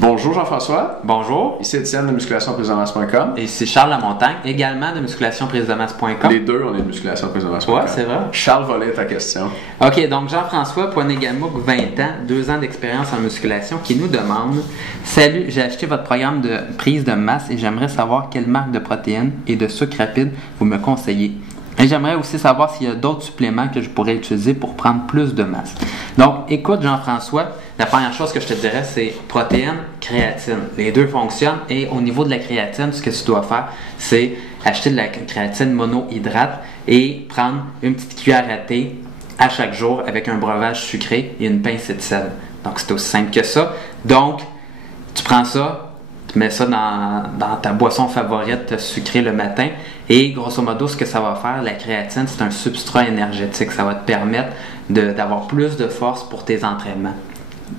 Bonjour Jean-François. Bonjour. Ici Étienne de musculationprisedemasse.com. Et c'est Charles Lamontagne, également de musculationprisedemasse.com. Les deux, on est de musculationprisedemasse.com. Ouais, c'est vrai. Charles Vollet, ta question. OK, donc Jean-François, Poinet-Galmouc, 20 ans, 2 ans d'expérience en musculation, qui nous demande « Salut, j'ai acheté votre programme de prise de masse et j'aimerais savoir quelle marque de protéines et de sucre rapide vous me conseillez. Et j'aimerais aussi savoir s'il y a d'autres suppléments que je pourrais utiliser pour prendre plus de masse. » Donc, écoute Jean-François, la première chose que je te dirais, c'est protéines, créatine. Les deux fonctionnent et au niveau de la créatine, ce que tu dois faire, c'est acheter de la créatine monohydrate et prendre une petite cuillère à thé à chaque jour avec un breuvage sucré et une pincée de sel. Donc, c'est aussi simple que ça. Donc, tu prends ça, tu mets ça dans ta boisson favorite sucrée le matin et grosso modo, ce que ça va faire, la créatine, c'est un substrat énergétique. Ça va te permettre d'avoir plus de force pour tes entraînements.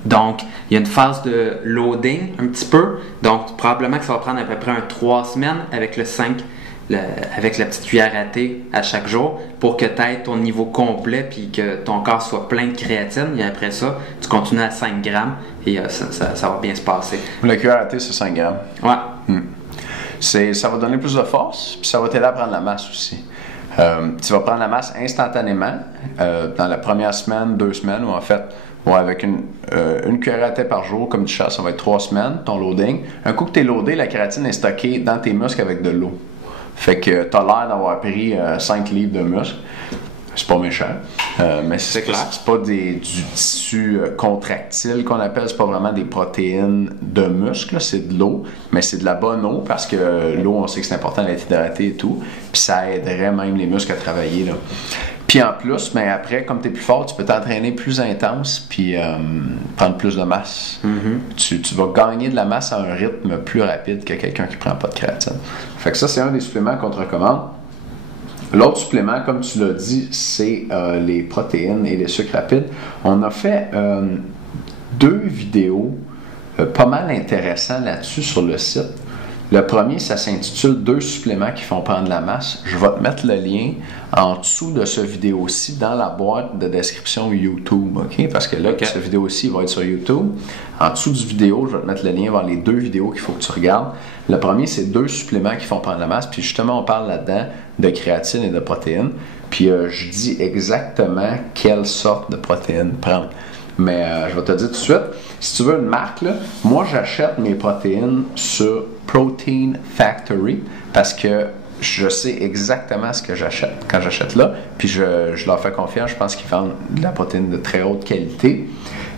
Donc, il y a une phase de loading un petit peu. Donc, probablement que ça va prendre à peu près 3 semaines avec avec la petite cuillère à thé à chaque jour pour que tu aies ton niveau complet puis que ton corps soit plein de créatine. Et après ça, tu continues à 5 grammes et ça va bien se passer. La cuillère à thé, c'est 5 grammes. Ouais. Ça va donner plus de force puis ça va t'aider à prendre la masse aussi. Tu vas prendre la masse instantanément dans la première semaine, 2 semaines ou en fait, avec une cuillère à thé par jour, comme tu chasses, ça va être 3 semaines, ton loading. Un coup que tu es loadé, la kératine est stockée dans tes muscles avec de l'eau. Fait que tu as l'air d'avoir pris 5 livres de muscles. C'est pas méchant. Mais c'est clair. C'est pas du tissu contractile qu'on appelle, c'est pas vraiment des protéines de muscles, c'est de l'eau, mais c'est de la bonne eau parce que l'eau, on sait que c'est important d'être hydraté et tout. Puis ça aiderait même les muscles à travailler, là. Puis en plus, mais après, comme tu es plus fort, tu peux t'entraîner plus intense puis prendre plus de masse. Mm-hmm. Tu vas gagner de la masse à un rythme plus rapide que quelqu'un qui prend pas de créatine. Fait que ça, c'est un des suppléments qu'on te recommande. L'autre supplément, comme tu l'as dit, c'est les protéines et les sucres rapides. On a fait 2 vidéos pas mal intéressantes là-dessus sur le site. Le premier, ça s'intitule 2 suppléments qui font prendre la masse. Je vais te mettre le lien en dessous de ce vidéo-ci dans la boîte de description YouTube, OK? Parce que là, cette vidéo-ci va être sur YouTube. En dessous du vidéo, je vais te mettre le lien vers les 2 vidéos qu'il faut que tu regardes. Le premier, c'est 2 suppléments qui font prendre la masse. Puis justement, on parle là-dedans de créatine et de protéines. Puis je dis exactement quelle sorte de protéines prendre. Mais je vais te dire tout de suite, si tu veux une marque, là, moi j'achète mes protéines sur Protein Factory parce que je sais exactement ce que j'achète quand j'achète là. Puis je leur fais confiance, je pense qu'ils vendent de la protéine de très haute qualité.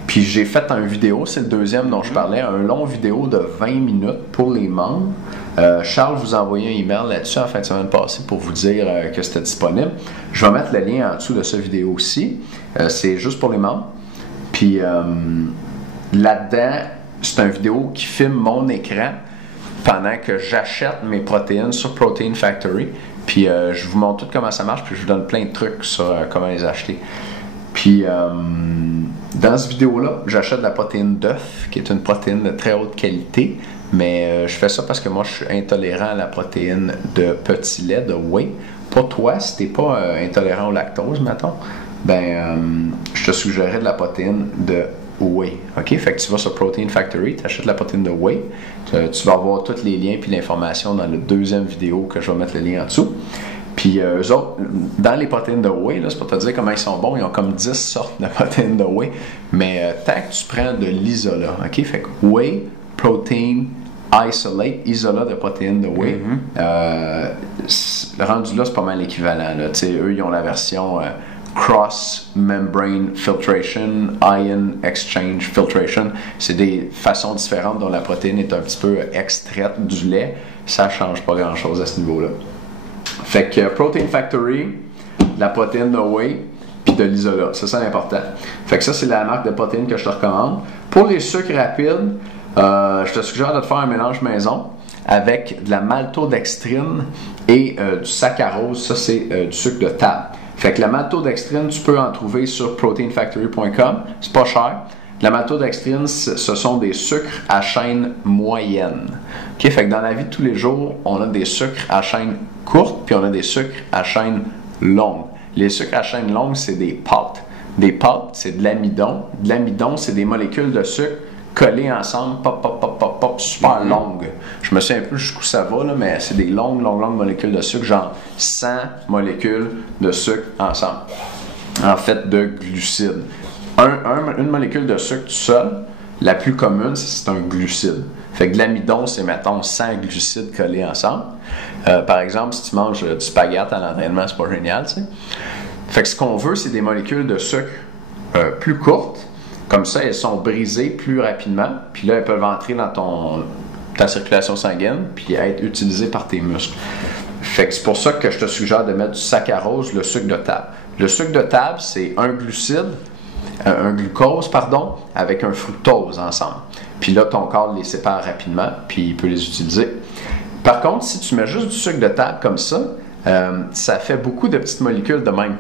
Puis j'ai fait une vidéo, c'est le deuxième dont je parlais, un long vidéo de 20 minutes pour les membres. Charles vous a envoyé un email là-dessus en fin de semaine passée pour vous dire que c'était disponible. Je vais mettre le lien en dessous de cette vidéo aussi. C'est juste pour les membres. Puis là-dedans, c'est une vidéo qui filme mon écran pendant que j'achète mes protéines sur Protein Factory. Puis je vous montre tout comment ça marche, puis je vous donne plein de trucs sur comment les acheter. Puis dans cette vidéo-là, j'achète de la protéine d'œuf, qui est une protéine de très haute qualité. Mais je fais ça parce que moi, je suis intolérant à la protéine de petit lait, de whey. Pour toi, si tu n'es pas intolérant au lactose, mettons, je te suggérerais de la protéine de whey. OK? Fait que tu vas sur Protein Factory, tu achètes la protéine de whey. Tu vas avoir tous les liens puis l'information dans la deuxième vidéo que je vais mettre le lien en dessous. Puis eux autres, dans les protéines de whey, là, c'est pour te dire comment ils sont bons, ils ont comme 10 sortes de protéines de whey. Mais tant que tu prends de l'isola, OK? Fait que whey, protein, isolate, isolat de protéines de whey. Mm-hmm. Rendu là, c'est pas mal l'équivalent. Là. Eux, ils ont la version cross-membrane filtration, ion exchange filtration. C'est des façons différentes dont la protéine est un petit peu extraite du lait. Ça change pas grand-chose à ce niveau-là. Fait que Protein Factory, la protéine de whey, puis de l'isola. C'est ça l'important. Fait que ça, c'est la marque de protéines que je te recommande. Pour les sucres rapides, je te suggère de te faire un mélange maison avec de la maltodextrine et du saccharose. Ça, c'est du sucre de table. Fait que la maltodextrine, tu peux en trouver sur proteinfactory.com. C'est pas cher. La maltodextrine, ce sont des sucres à chaîne moyenne. Okay? Fait que dans la vie de tous les jours, on a des sucres à chaîne courte, puis on a des sucres à chaîne longue. Les sucres à chaîne longue, c'est des pâtes. Des pâtes, c'est de l'amidon. De l'amidon, c'est des molécules de sucre collées ensemble, pop, pop, pop, pop, pop, super longues. Je me souviens un peu jusqu'où ça va, là, mais c'est des longues molécules de sucre, genre 100 molécules de sucre ensemble. En fait, de glucides. Une molécule de sucre tout seul, la plus commune, c'est un glucide. Fait que de l'amidon, c'est, mettons, 100 glucides collés ensemble. Par exemple, si tu manges du spaghetti à l'entraînement, c'est pas génial, tu sais. Fait que ce qu'on veut, c'est des molécules de sucre plus courtes. Comme ça, elles sont brisées plus rapidement. Puis là, elles peuvent entrer dans ta circulation sanguine puis être utilisées par tes muscles. Fait que c'est pour ça que je te suggère de mettre du saccharose, le sucre de table. Le sucre de table, c'est un glucose, avec un fructose ensemble. Puis là, ton corps les sépare rapidement, puis il peut les utiliser. Par contre, si tu mets juste du sucre de table comme ça, ça fait beaucoup de petites molécules de même.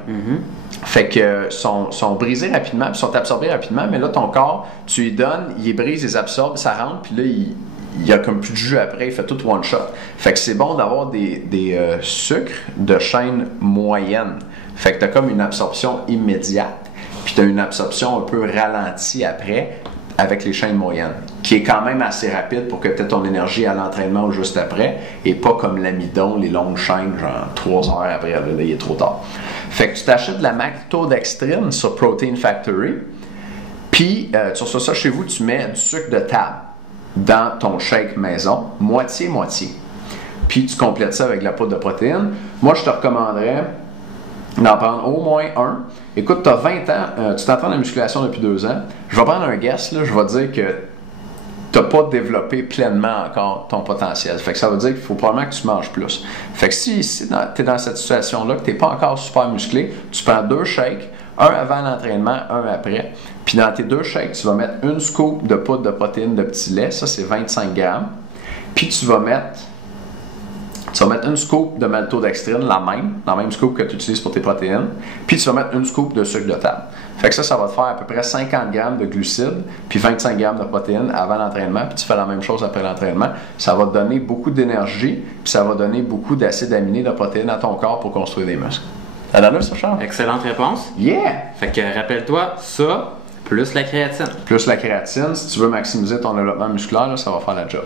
Fait que sont brisées rapidement, puis sont absorbées rapidement, mais là, ton corps, tu lui donnes, il les brise, il les absorbe, ça rentre, puis là, il y a comme plus de jus après, il fait tout one shot. Fait que c'est bon d'avoir des sucres de chaîne moyenne. Fait que tu as comme une absorption immédiate, puis tu as une absorption un peu ralentie après avec les chaînes moyennes, qui est quand même assez rapide pour que tu aies ton énergie à l'entraînement ou juste après, et pas comme l'amidon, les longues chaînes, genre 3 heures après, là, il est trop tard. Fait que tu t'achètes de la maltodextrine sur Protein Factory, puis tu reçois ça chez vous, tu mets du sucre de table dans ton shake maison, moitié-moitié. Puis tu complètes ça avec de la poudre de protéines. Moi, je te recommanderais d'en prendre au moins un. Écoute, tu as 20 ans, tu t'entraînes à la musculation depuis 2 ans. Je vais prendre un guess, là, je vais dire que tu n'as pas développé pleinement encore ton potentiel. Fait que ça veut dire qu'il faut probablement que tu manges plus. Fait que si tu es dans cette situation-là, que tu n'es pas encore super musclé, tu prends 2 shakes, un avant l'entraînement, un après. Puis dans tes 2 shakes, tu vas mettre une scoop de poudre de protéines de petit lait, ça c'est 25 grammes. Puis tu vas mettre une scoop de maltodextrine, la même scoop que tu utilises pour tes protéines. Puis tu vas mettre une scoop de sucre de table. Fait que ça va te faire à peu près 50 grammes de glucides, puis 25 grammes de protéines avant l'entraînement, puis tu fais la même chose après l'entraînement. Ça va te donner beaucoup d'énergie, puis ça va donner beaucoup d'acides aminés, de protéines à ton corps pour construire des muscles. Ça donne ça, Charles? Excellente réponse. Yeah! Fait que rappelle-toi, ça, plus la créatine. Plus la créatine, si tu veux maximiser ton développement musculaire, là, ça va faire la job.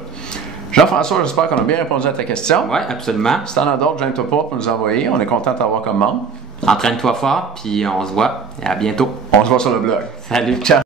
Jean-François, j'espère qu'on a bien répondu à ta question. Oui, absolument. Si t'en as d'autres, gêne-toi pas pour nous envoyer. On est content de t'avoir comme membre. Entraîne-toi fort, puis on se voit. Et à bientôt. On se voit sur le blog. Salut. Ciao.